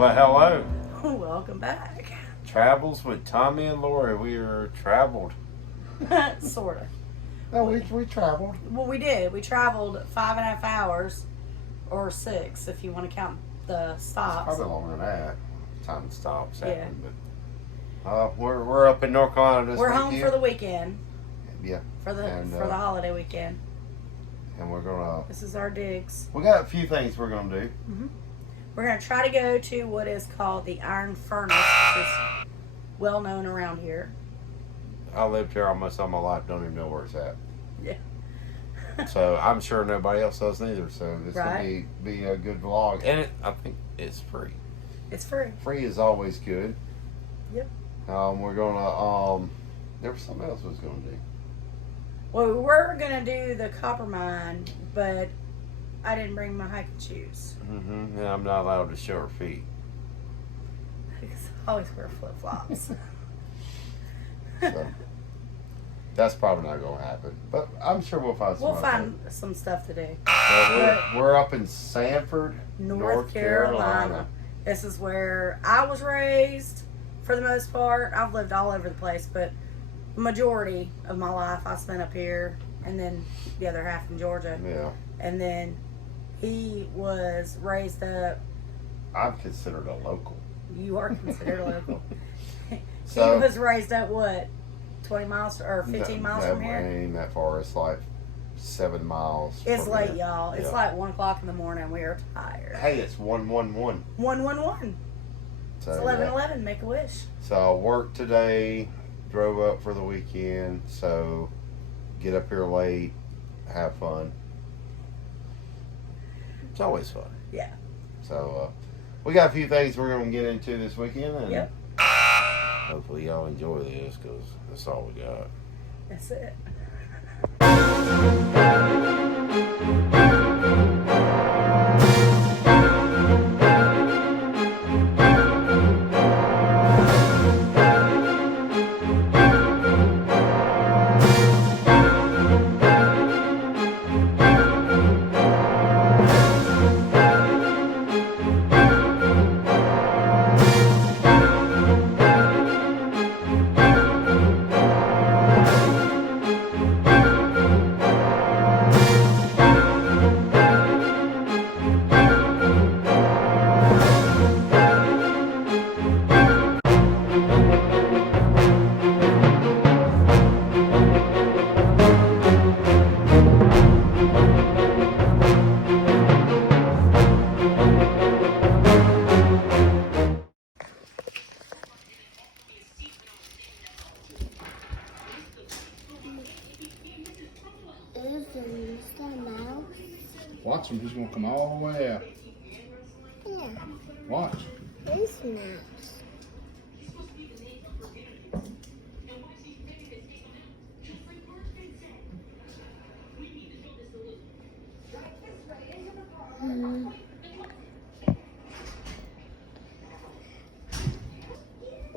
Well, hello. Welcome back. Travels with Tommy and Lori. We are traveled. Sort of. No, we traveled. Well, we did. We traveled 5.5 hours, or 6 if you want to count the stops. Probably longer than that. Time to stop. Yeah. But we're up in North Carolina this We're weekend. home for the weekend. Yeah. For the holiday weekend. And we're gonna. This is our digs. We got a few things we're gonna do. Mm-hmm. We're gonna try to go to what is called the Iron Furnace, which is well known around here. I lived here almost all my life. Don't even know where it's at. Yeah. So I'm sure nobody else does neither. So it's Right. gonna be a good vlog, and I think it's free. It's free. Free is always good. Yep. We're gonna there was something else we was gonna do. Well, we were gonna do the copper mine, but I didn't bring my hiking shoes. Mm-hmm. And I'm not allowed to show her feet. Because I always wear flip flops. So that's probably not gonna happen. But I'm sure we'll find some. We'll find some stuff to do. We're up in Sanford, North Carolina. This is where I was raised for the most part. I've lived all over the place, but the majority of my life I spent up here, and then the other half in Georgia. Yeah. And then he was raised up. I'm considered a local. You are considered a local. So, he was raised up, what, 20 miles or 15 miles from here? Ain't that far. It's like 7 miles. It's from late, here. y'all. It's like 1 o'clock in the morning. We are tired. Hey, it's 111. 111. So, It's 11:11. Make a wish. So I worked today, drove up for the weekend, so get up here late, have fun. It's always fun. Yeah. So we got a few things we're going to get into this weekend, and Yep. hopefully y'all enjoy this, because that's all we got. That's it. Watch him, he's gonna come all the way out. Yeah. Watch. This mouse.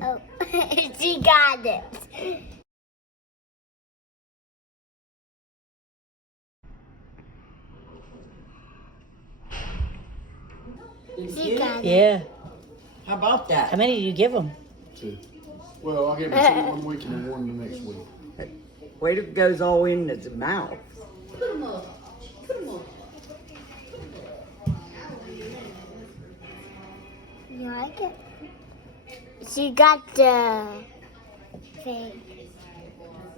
Oh, she got it. She got it. Yeah. How about that? How many did you give him? 2. Well, I'll give him 2 one week and then 1 the next week. Wait, it goes all in his mouth. You like it? She got the thing.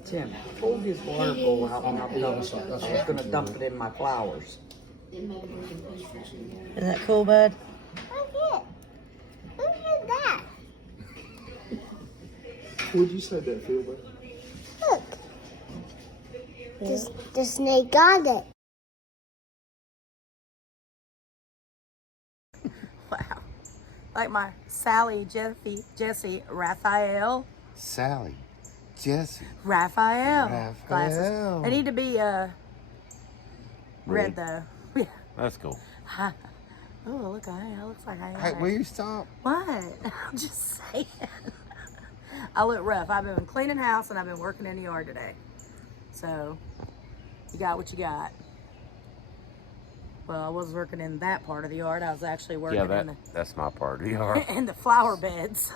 Tim, pull his water bowl out and I'll Yeah, dump that's it. right, that's I'm right. just gonna dump it in my flowers. Isn't that cool, bud? Look at it. Look at that. Would you say that, Phil? Look. The snake got it. Wow. Like my Sally, Jesse, Raphael. Sally, Jesse, Raphael. Glasses. Raphael. They need to be red though. Yeah. That's cool. Oh, look, that looks like I am. Hey, will you stop? What? I'm just saying. I look rough. I've been cleaning house and I've been working in the yard today. So, you got what you got. Well, I was working in that part of the yard. I was actually working Yeah, in that's my part of the yard. in the flower beds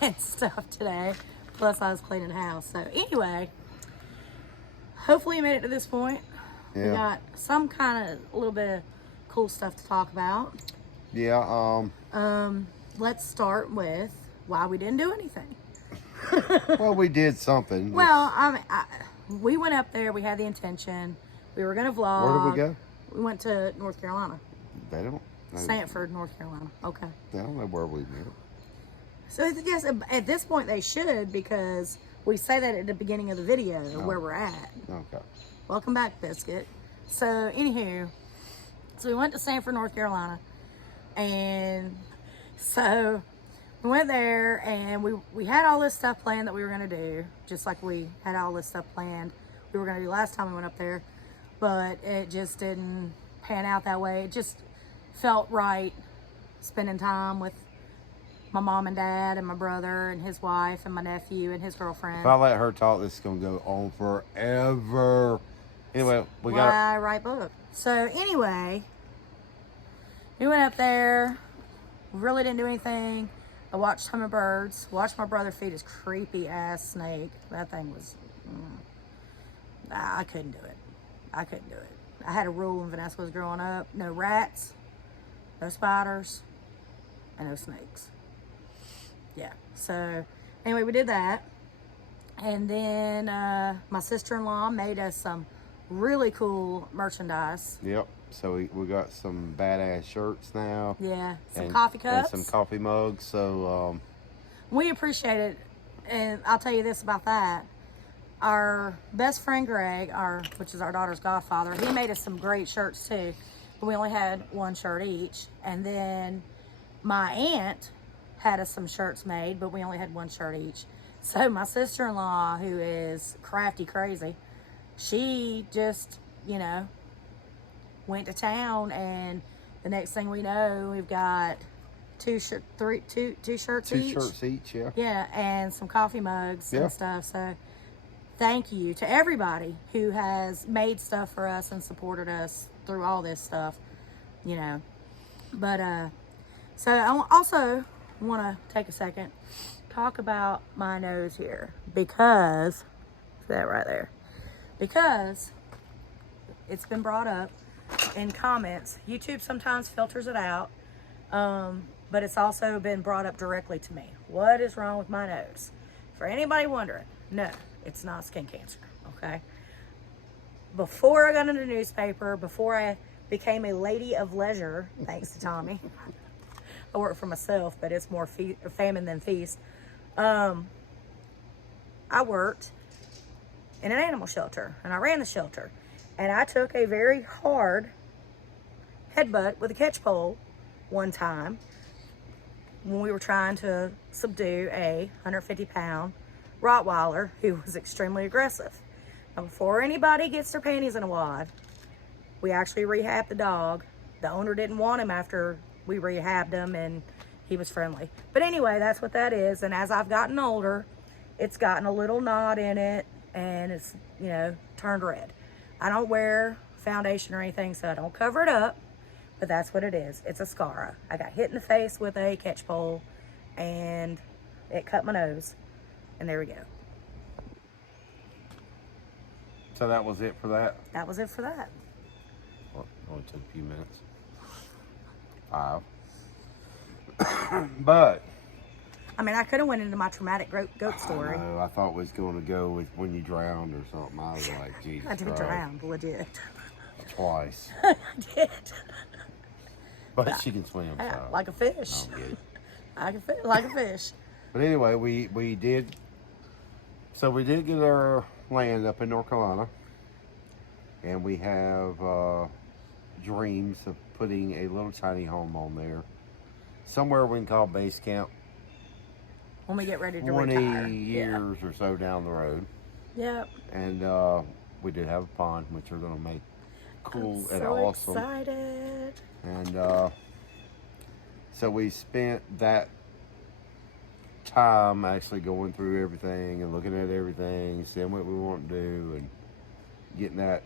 and stuff today. Plus, I was cleaning the house. So anyway, hopefully you made it to this point. We Yeah. got some kind of a little bit of cool stuff to talk about. Yeah. Let's start with why we didn't do anything. Well, we did something. Well, we went up there. We had the intention. We were gonna vlog. Where did we go? We went to North Carolina, They don't. Sanford, North Carolina. Okay. They don't know where we went. So I guess at this point they should, because we say that at the beginning of the video where we're at. Okay. Welcome back, Biscuit. So anywho, so we went to Sanford, North Carolina, and so we went there and we had all this stuff planned that we were gonna do, just like we had all this stuff planned we were gonna do last time we went up there, but it just didn't pan out that way. It just felt right spending time with my mom and dad and my brother and his wife and my nephew and his girlfriend. If I let her talk, this is gonna go on forever. Anyway, we got. Why I write book. So anyway, we went up there. Really didn't do anything. I watched Hummingbirds. Watched my brother feed his creepy ass snake. That thing was. I couldn't do it. I couldn't do it. I had a rule when Vanessa was growing up: no rats, no spiders, and no snakes. Yeah. So anyway, we did that, and then my sister-in-law made us some really cool merchandise. Yep. So we got some badass shirts now. Yeah, some and, coffee cups. And some coffee mugs. So we appreciate it. And I'll tell you this about that. Our best friend Greg, which is our daughter's godfather, he made us some great shirts too. But we only had one shirt each. And then my aunt had us some shirts made, but we only had one shirt each. So my sister-in-law, who is crafty crazy, she just, went to town, and the next thing we know, we've got two shirts each. Yeah. Yeah, and some coffee mugs Yeah. and stuff. So thank you to everybody who has made stuff for us and supported us through all this stuff, But so I also want to take a second, talk about my nose here, because that right there. Because it's been brought up in comments. YouTube sometimes filters it out, but it's also been brought up directly to me. What is wrong with my nose? For anybody wondering, no, it's not skin cancer, okay? Before I got into the newspaper, before I became a lady of leisure, thanks to Tommy, I work for myself, but it's more famine than feast. I worked in an animal shelter, and I ran the shelter, and I took a very hard headbutt with a catch pole one time when we were trying to subdue a 150-pound Rottweiler who was extremely aggressive. Now, before anybody gets their panties in a wad, we actually rehabbed the dog. The owner didn't want him after we rehabbed him, and he was friendly. But anyway, that's what that is. And as I've gotten older, it's gotten a little knot in it, and it's, turned red. I don't wear foundation or anything, so I don't cover it up, but that's what it is. It's a scar. I got hit in the face with a catch pole, and it cut my nose, and there we go. So that was it for that. That was it for that. Well, only took a few minutes. 5. But I mean, I could have went into my traumatic goat story. I thought we was going to go with when you drowned or something. I was like, Jesus I did Christ. drown, legit. Twice. I did. But she can swim. Yeah, So. like a fish. I'm good. I can fit like a fish. But anyway, we did. So we did get our land up in North Carolina, and we have dreams of putting a little tiny home on there, somewhere we can call base camp. When we get ready to 20 retire. years or so down the road, Yep. and we did have a pond, which we're going to make cool I'm and so awesome. excited. And so we spent that time actually going through everything and looking at everything, seeing what we want to do, and getting that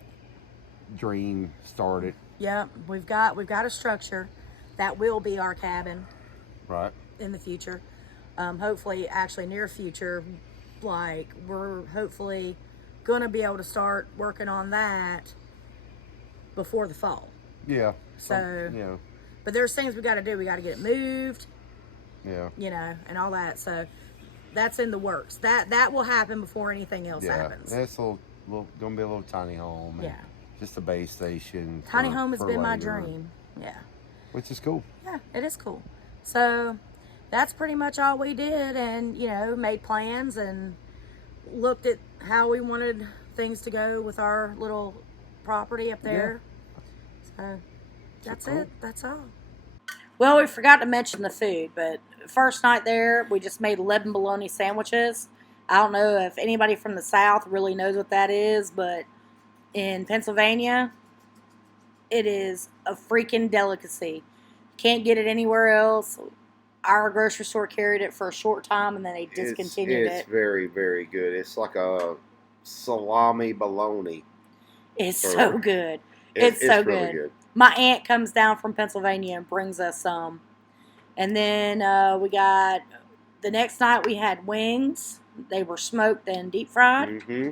dream started. Yep, we've got a structure that will be our cabin Right. in the future. Hopefully, actually near future, like we're hopefully gonna be able to start working on that before the fall. Yeah. So, you know. but there's things we got to do. We got to get it moved, Yeah. you know, and all that. So that's in the works. That will happen before anything else Yeah. happens. That's gonna be a little tiny home. And Yeah. Just a base station. Tiny home has for been my later, dream. Yeah. Which is cool. Yeah, it is cool. So that's pretty much all we did, and you know, made plans and looked at how we wanted things to go with our little property up there. So that's cool. it. That's all. Well, we forgot to mention the food, but first night there, we just made 11 bologna sandwiches. I don't know if anybody from the South really knows what that is, but in Pennsylvania, it is a freaking delicacy. Can't get it anywhere else. Our grocery store carried it for a short time, and then they discontinued It's it. very, very good. It's like a salami bologna. It's so good. It's so really good. good. My aunt comes down from Pennsylvania and brings us some. And then we got, the next night we had wings. They were smoked and deep fried. Mm-hmm.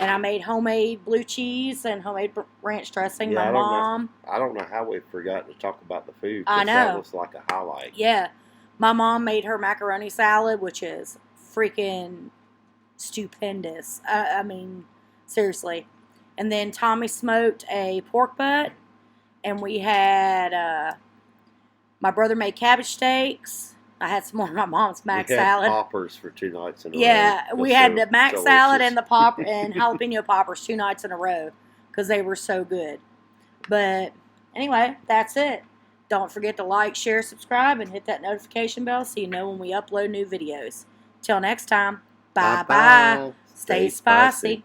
And I made homemade blue cheese and homemade ranch dressing. Yeah, My mom. I don't know how we forgot to talk about the food. I know. That was like a highlight. Yeah. My mom made her macaroni salad, which is freaking stupendous. I mean, seriously. And then Tommy smoked a pork butt. And we had, my brother made cabbage steaks. I had some more of my mom's mac salad. Poppers for 2 nights in a row. Yeah, we had the mac delicious. salad and the pop and jalapeno poppers 2 nights in a row because they were so good. But anyway, that's it. Don't forget to like, share, subscribe, and hit that notification bell so you know when we upload new videos. Till next time, bye-bye. Stay spicy.